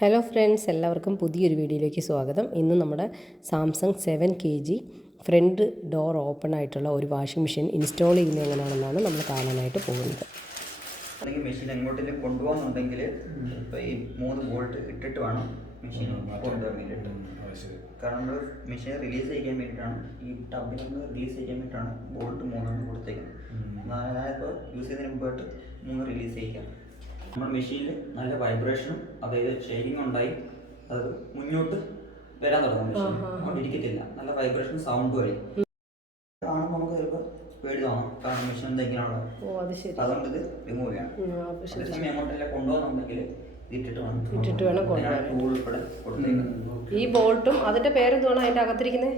Hello friends, എല്ലാവർക്കും പുതിയൊരു വീഡിയോയിലേക്ക് സ്വാഗതം. ഇന്ന് നമ്മുടെ Samsung 7 kg front door open ആയിട്ടുള്ള ഒരു വാഷിംഗ് മെഷീൻ ഇൻസ്റ്റാൾ ചെയ്യുന്നത് എങ്ങനെയാണെന്നാണ് നമ്മൾ കാണാനായിട്ട് പോകുന്നത്. അല്ലെങ്കിൽ മെഷീൻ എങ്ങോട്ടേലും കൊണ്ടുപോകുന്നുണ്ടെങ്കിൽ ഇപ്പോൾ ഈ 3 ബോൾട്ട് ഇട്ടിട്ട് വേണം മെഷീൻ കൊണ്ടുപോകാൻ വേണ്ടിയിട്ട്. കാരണം നമ്മൾ മെഷീൻ റിലീസ് ചെയ്യാൻ വേണ്ടിയിട്ടാണ്, ഈ ടബിൽ നിന്ന് റിലീസ് ചെയ്യാൻ വേണ്ടിയിട്ടാണ് ബോൾട്ട് 3 കൊടുത്തേക്കുന്നത്. ഞാനിപ്പോൾ യൂസ് ചെയ്യുന്നതിന് മുമ്പായിട്ട് 3 റിലീസ് ചെയ്യാം. നമ്മുടെ മെഷീനിൽ നല്ല വൈബ്രേഷനും അതായത് ഷെയ്ക്കിങ് ഉണ്ടായി അത് മുന്നോട്ട് വരാൻ തുടങ്ങും. മെഷീൻ അങ്ങോട്ട് ഇരിക്കത്തില്ല, നല്ല വൈബ്രേഷൻ സൗണ്ട് വഴി കാണുമ്പോൾ നമുക്ക് ചിലപ്പോൾ പേടി തോന്നാം, കാരണം മെഷീൻ എന്തെങ്കിലാണോ. അതുകൊണ്ട് ഇത് റിമൂവ് ചെയ്യണം. അതേസമയം എങ്ങോട്ടെല്ലാം കൊണ്ടുപോകുന്നുണ്ടെങ്കിൽ ഇട്ടിട്ട് വേണം കൊണ്ടുപോകാൻ. ഈ ബോൾട്ടും അതിന്റെ പേരെന്താണ് അതിന്റെ അകത്തിരിക്കുന്നത്?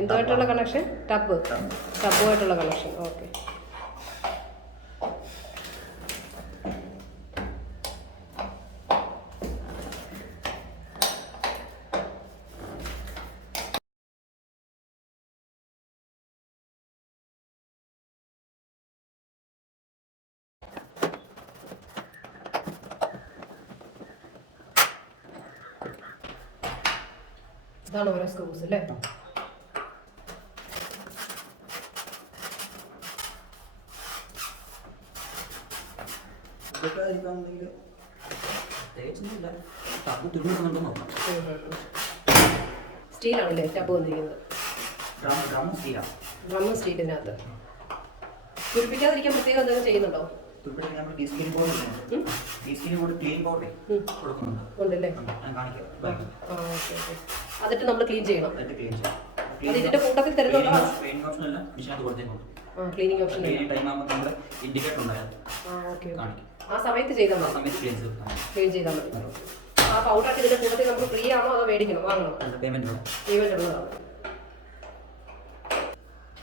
എന്തുമായിട്ടുള്ള കണക്ഷൻ? ടബുമായിട്ടുള്ള കണക്ഷൻ. ഓക്കെ. ഇതാണ് ഓരോ സ്ക്രൂസ് അല്ലേ? സ്റ്റീലാണല്ലേ ടബ് വന്നിരിക്കുന്നത്? ഡ്രം സ്റ്റീലിനകത്ത് തുരുപ്പിക്കാതിരിക്കാൻ പ്രത്യേകം എന്തെങ്കിലും ചെയ്യുന്നുണ്ടോ? ഉണ്ടല്ലേ? അതിട്ട് നമ്മൾ ക്ലീൻ ചെയ്യണം. ഇതിന്റെ കൂട്ടത്തിൽ തരുന്നുണ്ടോ? ക്ലീനിങ് ഓപ്ഷൻ ആ സമയത്ത് ചെയ്താൽ മതി, ക്ലീൻ ചെയ്താൽ മതി. ആ പൗഡറൊക്കെ ഇതിന്റെ കൂട്ടത്തിൽ നമുക്ക് ഫ്രീ ആണോ അതോ മേടിക്കണം, വാങ്ങണം? പേയ്മെന്റ് ഉള്ളതാണ്.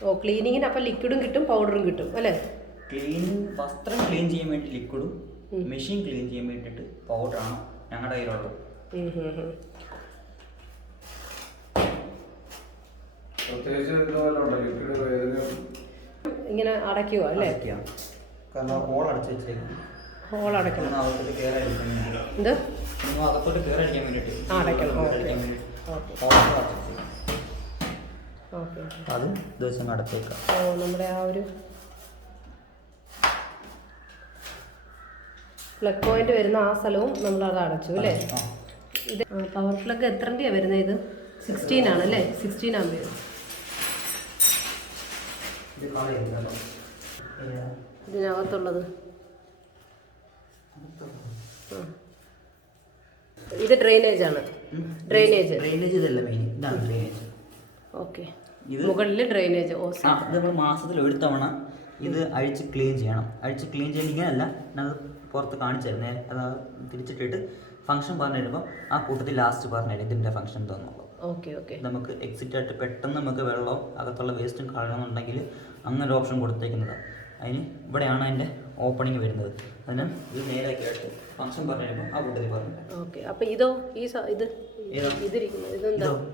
ഓ, ക്ലീനിങ്ങിന് അപ്പം ലിക്വിഡും കിട്ടും പൗഡറും കിട്ടും അല്ലേ? വസ്ത്രം ക്ലീൻ ചെയ്യാൻ വേണ്ടി ലിക്വിഡും മെഷീൻ ക്ലീൻ ചെയ്യാൻ വേണ്ടിയിട്ട് പൗഡറാണ് ഞങ്ങളുടെ കയ്യിലുള്ളത്. ഇങ്ങനെ അടയ്ക്കുക അല്ലേ? കാരണം ഹോൾ അടച്ചു വെച്ചേക്കും. ഹോൾ അടയ്ക്കണം. അകത്തോട്ട് കയറാതിരിക്കാൻ വേണ്ടിയിട്ട് അടയ്ക്കണം. അത് ദിവസം അടച്ചേക്കാം. ഓ, നമ്മുടെ ആ ഒരു പ്ലഗ് പോയിന്റ് വരുന്ന ആ സ്ഥലവും നമ്മൾ അത് അടച്ചു അല്ലേ? ഇത് പവർ പ്ലഗ് എത്രൻ്റെയാണ് വരുന്നത്? ഇത് 16 ആണല്ലേ? 16 ആകുമ്പോൾ ഇതിനകത്തുള്ളത് ഇത് ഡ്രെയിനേജ് ആണ്. ഡ്രെയിനേജ് ഇതല്ല മെയിൻ, ഇതാണ് ഡ്രെയിനേജ്. ഓക്കെ, മുകളിൽ ഡ്രെയിനേജ്. നമ്മൾ മാസത്തിൽ ഒരു തവണ ഇത് അഴിച്ച് ക്ലീൻ ചെയ്യണം. അഴിച്ച് ക്ലീൻ ചെയ്യണമെങ്കിലല്ല, അത് പുറത്ത് കാണിച്ചു തരുന്നേ. അത് തിരിച്ചിട്ടിട്ട് ഫംഗ്ഷൻ പറഞ്ഞു തരുമ്പോൾ ആ കൂട്ടത്തിൽ ലാസ്റ്റ് പറഞ്ഞു തരും ഇതിൻ്റെ ഫംഗ്ഷൻ തോന്നുള്ളൂ. നമുക്ക് എക്സിറ്റ് ആയിട്ട് പെട്ടെന്ന് നമുക്ക് വെള്ളവും അകത്തുള്ള വേസ്റ്റും കളയണമെന്നുണ്ടെങ്കിൽ അങ്ങനെ ഒരു ഓപ്ഷൻ കൊടുത്തേക്കുന്നത്. അതിന് ഇവിടെയാണ് അതിൻ്റെ ഓപ്പണിങ് വരുന്നത്. അതിന് ഇത് നേരാക്കിയിട്ട് ഫംഗ്ഷൻ പറഞ്ഞു തരുമ്പോൾ ആ കൂട്ടത്തിൽ പറഞ്ഞു.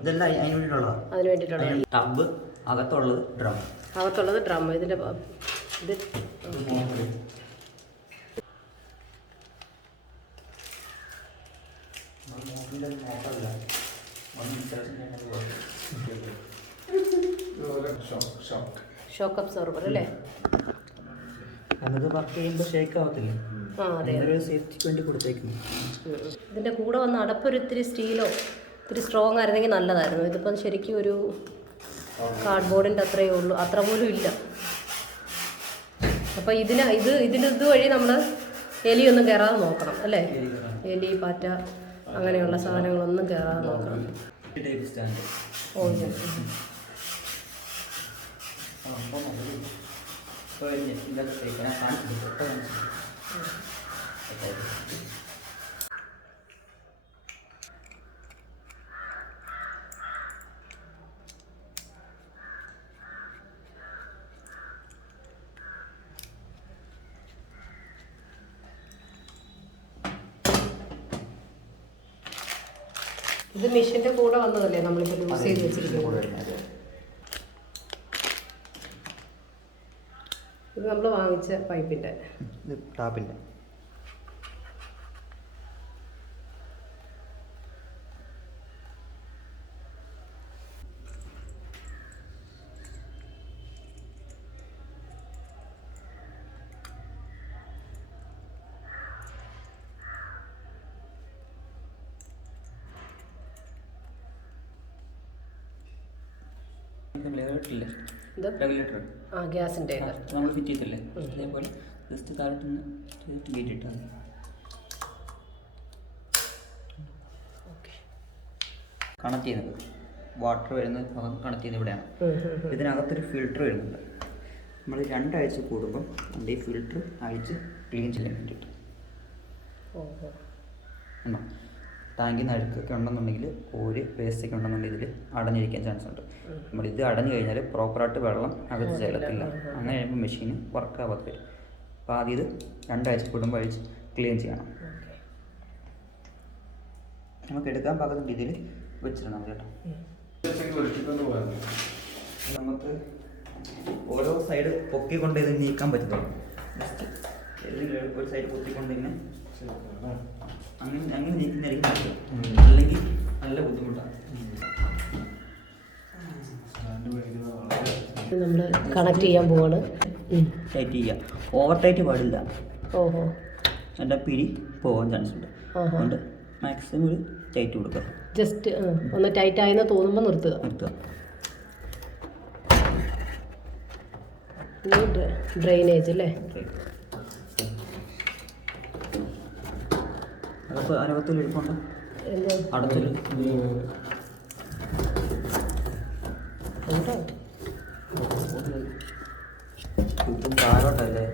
ഇതെല്ലാം അതിന് വേണ്ടിയിട്ടുള്ളതാണ്. ടബ്, അകത്തുള്ളത് ഡ്രം. ഇതിൻ്റെ ഇത് ഷോക്ക് അബ്സോർബർ അല്ലേ? അത് വർക്ക് ചെയ്യുമ്പോൾ ഷേക്ക് ആവത്തില്ല. സേഫ്റ്റിക്ക് വേണ്ടി കൊടുത്തേക്കുന്നു. ഇതിൻ്റെ കൂടെ വന്ന് അടപ്പൊരു ഇത്തിരി സ്റ്റീലോ ഇത്തിരി സ്ട്രോങ് ആയിരുന്നെങ്കിൽ നല്ലതായിരുന്നു. ഇതിപ്പം ശരിക്കും ഒരു കാർഡ്ബോർഡിൻ്റെ അത്രയേ ഉള്ളൂ, അത്ര പോലും ഇല്ല. അപ്പം ഇതിൻ്റെ ഇതുവഴി നമ്മൾ എലിയൊന്നും കയറാതെ നോക്കണം അല്ലേ? എലി, പാറ്റ അങ്ങനെയുള്ള സാധനങ്ങളൊന്നും കയറാതെ നോക്കണം. ഓ, ഇത് മെഷീൻ്റെ കൂടെ വന്നതല്ലേ നമ്മളിപ്പോൾ യൂസ് ചെയ്ത് വെച്ചിരിക്കുന്നത്? ഇത് നമ്മൾ വാങ്ങിച്ച പൈപ്പിൻ്റെ ടാപ്പിൻ്റെ റെഗുലേറ്ററില്ലേ, ഇത് റെഗുലേറ്റർ ആ ഗ്യാസിൻ്റെ നമ്മൾ ഫിറ്റ് ചെയ്തില്ലേ, അതേപോലെ ജസ്റ്റ് താഴോട്ടൊന്ന് ചെയ്തിട്ട് ഗേറ്റ് ഇട്ടാൽ മതി. ഓക്കെ. കണക്ട് ചെയ്യുന്നത് വാട്ടർ വരുന്ന ഭാഗം കണക്ട് ചെയ്യുന്നത് ഇവിടെയാണ്. ഇതിനകത്തൊരു ഫിൽറ്റർ വരുന്നുണ്ട്. നമ്മൾ 2 ആഴ്ച കൂടുമ്പം നമ്മുടെ ഈ ഫിൽറ്റർ അഴിച്ച് ക്ലീൻ ചെയ്യാൻ വേണ്ടിയിട്ട്. ഓഹോ. ഉണ്ടോ, ടാങ്കിൽ നിന്ന് അഴുക്കൊക്കെ ഉണ്ടെന്നുണ്ടെങ്കിൽ ഒരു വേസ്റ്റൊക്കെ ഉണ്ടെന്നുണ്ടെങ്കിൽ ഇതിൽ അടഞ്ഞിരിക്കാൻ ചാൻസ് ഉണ്ട്. നമ്മളിത് അടഞ്ഞു കഴിഞ്ഞാൽ പ്രോപ്പറായിട്ട് വെള്ളം അകത്ത് ചെല്ലത്തില്ല. അങ്ങനെ കഴിയുമ്പോൾ മെഷീന് വർക്കാവാത്ത വരും. അപ്പോൾ ആദ്യം ഇത് 2 ആഴ്ച കൂടുമ്പോൾ അഴിച്ച് ക്ലീൻ ചെയ്യണം. നമുക്ക് എടുക്കാൻ പാകത്തിൻ്റെ രീതിയിൽ വെച്ചിടണം കേട്ടോ. നമുക്ക് ഓരോ സൈഡ് പൊക്കിക്കൊണ്ട് ഇത് നീക്കാൻ പറ്റത്തുള്ളൂ. ജസ്റ്റ് ഏതെങ്കിലും ഒരു സൈഡ് പൊക്കിക്കൊണ്ട് ഇങ്ങനെ അങ്ങനെ നീക്കുന്നതായിരിക്കും നല്ലത്. അല്ലെങ്കിൽ നല്ല ബുദ്ധിമുട്ടാണ്. നമ്മൾ കണക്ട് ചെയ്യാൻ പോവാണ്. ടൈറ്റ് ചെയ്യുക, ഓവർ ടൈറ്റ് പാടില്ല. ഓഹോ. എൻ്റെ പിടി പോകാൻ ചാൻസ് ഉണ്ട്. അതുകൊണ്ട് മാക്സിമം ഒരു ടൈറ്റ് കൊടുക്കുക. ജസ്റ്റ് ഒന്ന് ടൈറ്റ് ആയെന്ന് തോന്നുമ്പോൾ നിർത്തുക. ഡ്രെയിനേജ് അല്ലേ? അതൊക്കെ അനകത്തിൽ എഴുപ്പുണ്ട്. എന്താ അടച്ചിൽ ഉണ്ടോ? താഴോട്ടല്ലേ